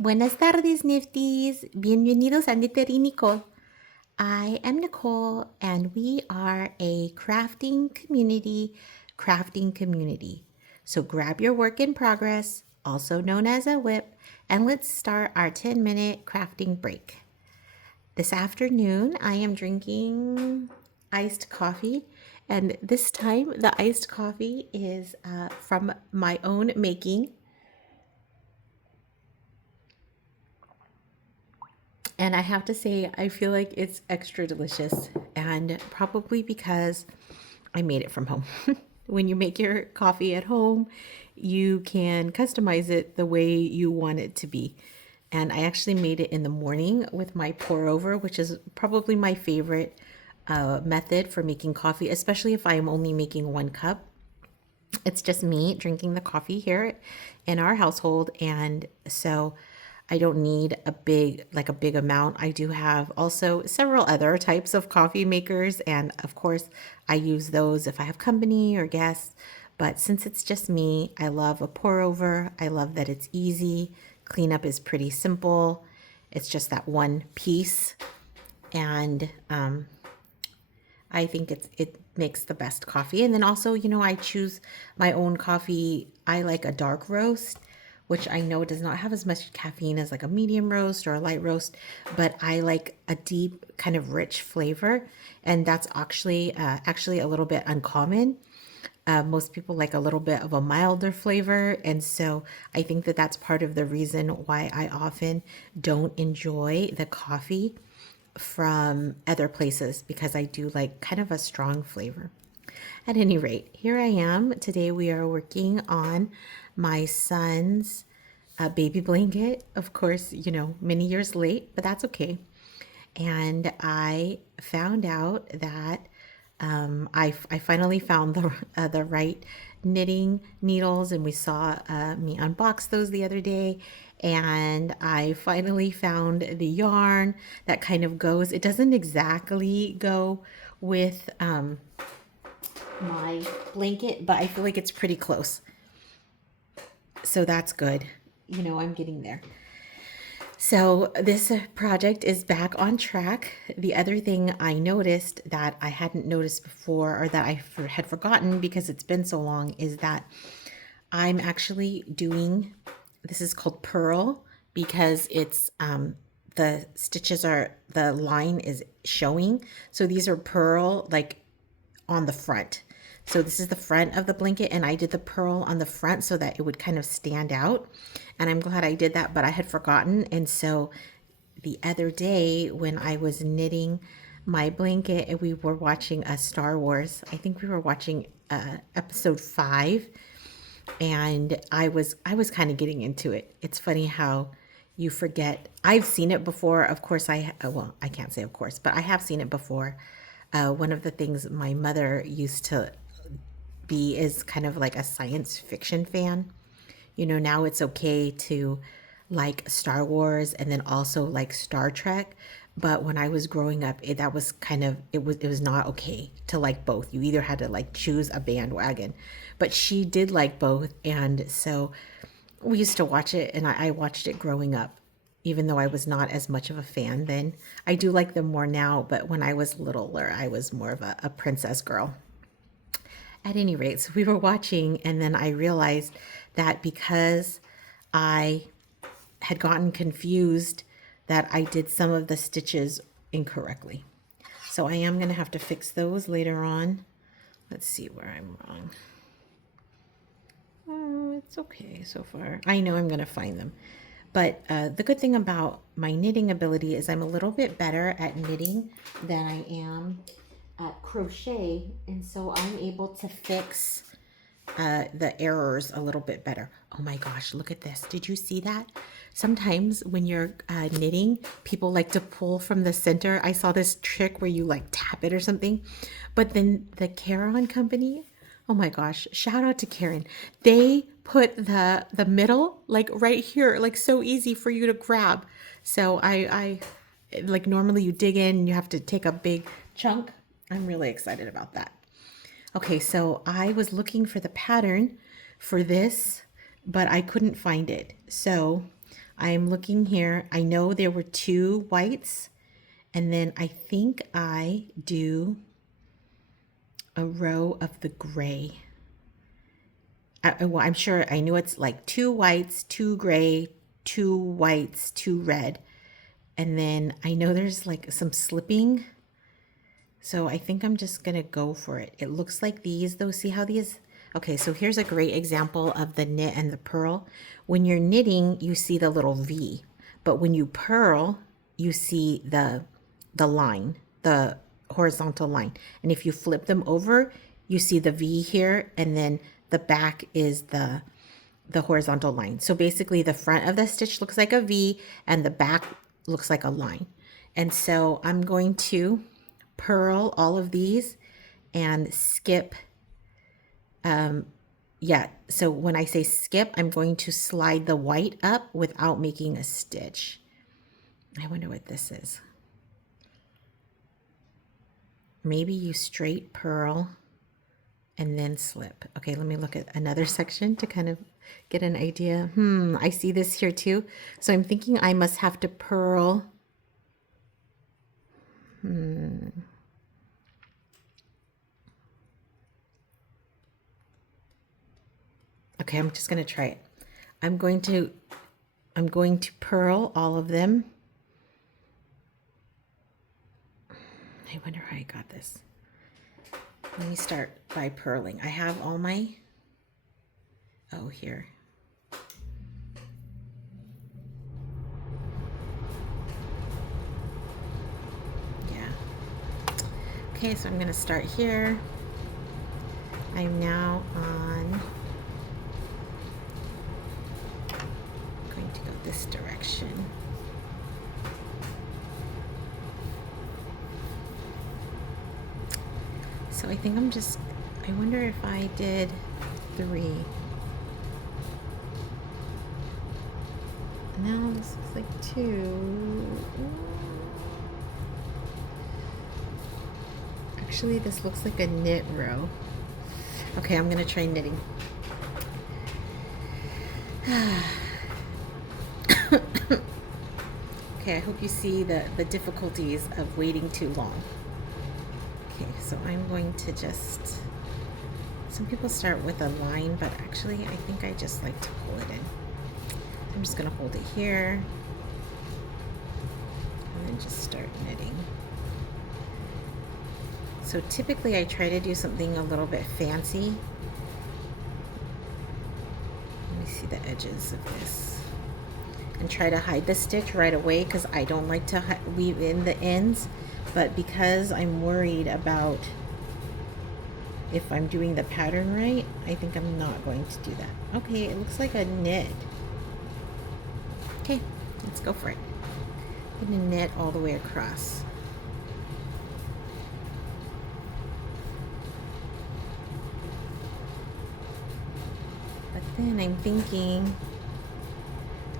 Buenas tardes, Nifties. Bienvenidos a Knittery Nicole. I am Nicole, and we are a crafting community. So grab your work in progress, also known as a whip, and let's start our 10-minute crafting break. This afternoon, I am drinking iced coffee, and this time the iced coffee is from my own making. And I have to say, I feel like it's extra delicious, and probably because I made it from home. When you make your coffee at home, you can customize it the way you want it to be. And I actually made it in the morning with my pour over, which is probably my favorite method for making coffee, especially if I'm only making 1 cup. It's just me drinking the coffee here in our household, and so I don't need a big amount. I do have also several other types of coffee makers, and of course I use those if I have company or guests. But since it's just me, I love a pour over. I love that it's easy. Cleanup is pretty simple. It's just that one piece, and I think it makes the best coffee. And then also, I choose my own coffee. I like a dark roast, which I know does not have as much caffeine as like a medium roast or a light roast, but I like a deep kind of rich flavor, and that's actually a little bit uncommon. Most people like a little bit of a milder flavor, and so I think that that's part of the reason why I often don't enjoy the coffee from other places, because I do like kind of a strong flavor. At any rate, here I am. Today we are working on my son's baby blanket. Of course, many years late, but that's okay. And I found out that I finally found the right knitting needles, and we saw me unbox those the other day. And I finally found the yarn that kind of goes. It doesn't exactly go with my blanket, but I feel like it's pretty close. So that's good. I'm getting there. So this project is back on track. The other thing I noticed that I hadn't noticed before, or that had forgotten because it's been so long, is that I'm actually doing, this is called purl, because it's the line is showing. So these are purl like on the front. So this is the front of the blanket, and I did the purl on the front so that it would kind of stand out. And I'm glad I did that, but I had forgotten. And so the other day when I was knitting my blanket and we were watching a Star Wars, I think we were watching episode 5, and I was kind of getting into it. It's funny how you forget. I've seen it before. Of course, I can't say of course, but I have seen it before. One of the things my mother used to be is kind of like a science fiction fan. Now it's okay to like Star Wars and then also like Star Trek. But when I was growing up, that was kind of, it was not okay to like both. You either had to like choose a bandwagon. But she did like both, and so we used to watch it, and I watched it growing up. Even though I was not as much of a fan then, I do like them more now. But when I was littler, I was more of a princess girl. At any rate, so we were watching, and then I realized that because I had gotten confused, that I did some of the stitches incorrectly. So I am going to have to fix those later on. Let's see where I'm wrong. Oh, it's okay so far. I know I'm going to find them. But the good thing about my knitting ability is I'm a little bit better at knitting than I am at crochet, and so I'm able to fix the errors a little bit better. Oh my gosh, look at this. Did you see that? Sometimes when you're knitting, people like to pull from the center. I saw this trick where you like tap it or something. But then the Caron company, oh my gosh, shout out to Karen. They put the middle like right here, like so easy for you to grab. So I like normally you dig in and you have to take a big chunk. I'm really excited about that. Okay, so I was looking for the pattern for this, but I couldn't find it. So I'm looking here. I know there were 2 whites, and then I think I do a row of the gray. Well, I'm sure I knew it's like 2 whites, 2 gray, 2 whites, 2 red. And then I know there's like some slipping. So I think I'm just gonna go for it. It looks like these though. See how these, okay, so here's a great example of the knit and the purl. When you're knitting, you see the little V, but when you purl, you see the line, the horizontal line. And if you flip them over, you see the V here, and then the back is the horizontal line. So basically the front of the stitch looks like a V and the back looks like a line. And so I'm going to purl all of these and skip. Yeah, so when I say skip, I'm going to slide the white up without making a stitch. I wonder what this is. Maybe you straight purl and then slip. Okay, let me look at another section to kind of get an idea. I see this here too. So I'm thinking I must have to purl. Okay, I'm just going to try it. I'm going to purl all of them. I wonder how I got this. Let me start by purling. I have all my, oh, here. Yeah. Okay, so I'm going to start here. I'm now on, I'm going to go this direction. So I think I'm just, I wonder if I did 3. Now this looks like 2. Actually, this looks like a knit row. Okay, I'm gonna try knitting. Okay, I hope you see the difficulties of waiting too long. Okay, so I'm going to just, some people start with a line, but actually I think I just like to pull it in. I'm just gonna hold it here and then just start knitting. So typically I try to do something a little bit fancy. Let me see the edges of this. And try to hide the stitch right away because I don't like to weave in the ends. But because I'm worried about if I'm doing the pattern right, I think I'm not going to do that. Okay, it looks like a knit. Okay, let's go for it. I'm gonna knit all the way across. But then I'm thinking,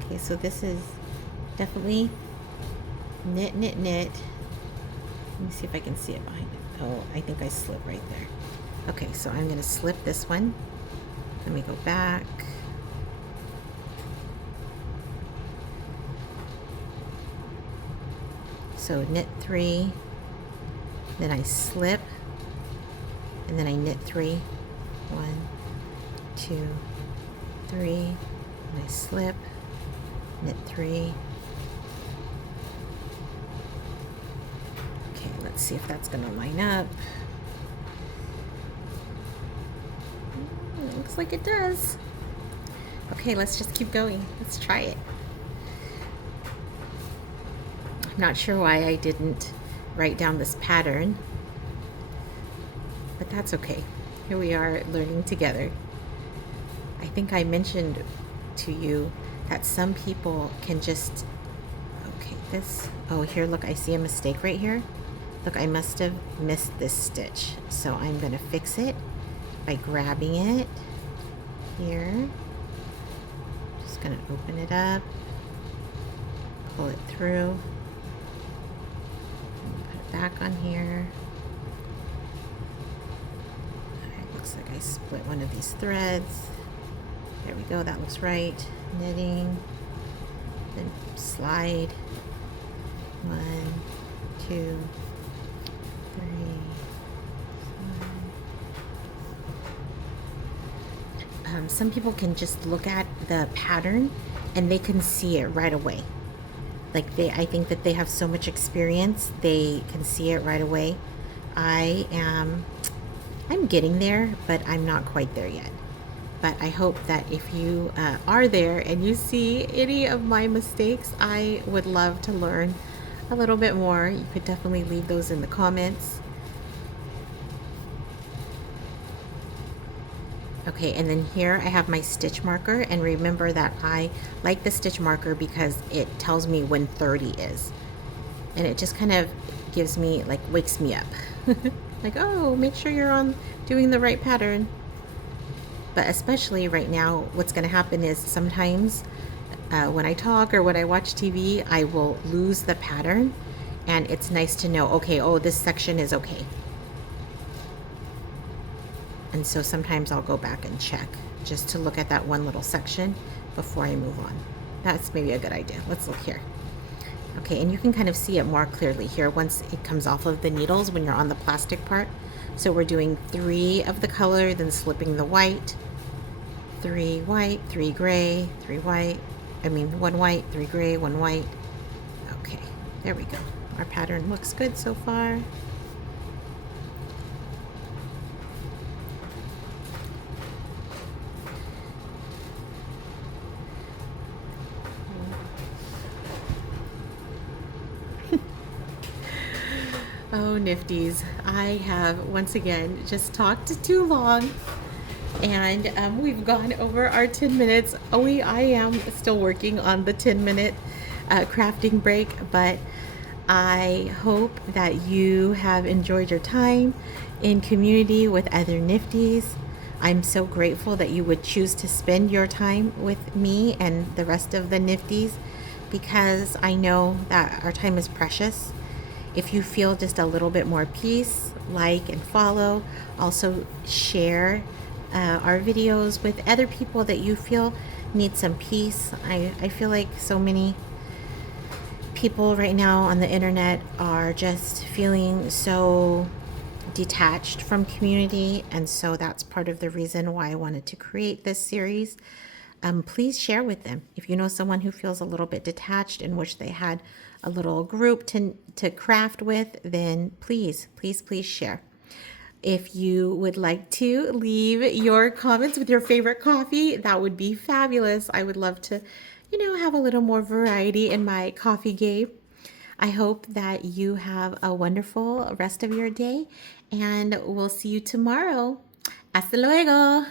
okay, so this is definitely knit, knit, knit. Let me see if I can see it behind it. Oh, I think I slipped right there. Okay, so I'm going to slip this one. Let me go back. So knit 3, then I slip, and then I knit 3. 1, 2, 3, and I slip, knit 3. Let's see if that's going to line up. It looks like it does. Okay, let's just keep going. Let's try it. I'm not sure why I didn't write down this pattern, but that's okay. Here we are learning together. I think I mentioned to you that some people can just, okay, this, oh, here, look, I see a mistake right here. Look, I must have missed this stitch. So I'm going to fix it by grabbing it here. Just going to open it up, pull it through, and put it back on here. It looks like I split one of these threads. There we go, that looks right. Knitting. Then slide. 1, 2, 3. Some people can just look at the pattern and they can see it right away. Like I think that they have so much experience, they can see it right away. I'm getting there, but I'm not quite there yet. But I hope that if you are there and you see any of my mistakes, I would love to learn a little bit more. You could definitely leave those in the comments. Okay, and then here I have my stitch marker, and remember that I like the stitch marker because it tells me when 30 is. And it just kind of gives me, like, wakes me up. Like, oh, make sure you're on doing the right pattern. But especially right now, what's going to happen is sometimes when I talk or when I watch TV, I will lose the pattern. And it's nice to know, okay, oh, this section is okay. And so sometimes I'll go back and check just to look at that one little section before I move on. That's maybe a good idea. Let's look here. Okay, and you can kind of see it more clearly here once it comes off of the needles when you're on the plastic part. So we're doing 3 of the color, then slipping the white, 3 white, 3 gray, 3 white, 1 white, 3 gray, 1 white. Okay, there we go. Our pattern looks good so far. Oh, Nifties, I have once again just talked too long, and we've gone over our 10 minutes. I am still working on the 10-minute crafting break, but I hope that you have enjoyed your time in community with other Nifties. I'm so grateful that you would choose to spend your time with me and the rest of the Nifties, because I know that our time is precious. If you feel just a little bit more peace, like and follow. Also share our videos with other people that you feel need some peace. I feel like so many people right now on the internet are just feeling so detached from community, and so that's part of the reason why I wanted to create this series. Please share with them. If you know someone who feels a little bit detached and wish they had a little group to craft with, then please share. If you would like to leave your comments with your favorite coffee, that would be fabulous. I would love to, have a little more variety in my coffee game. I hope that you have a wonderful rest of your day, and we'll see you tomorrow. Hasta luego.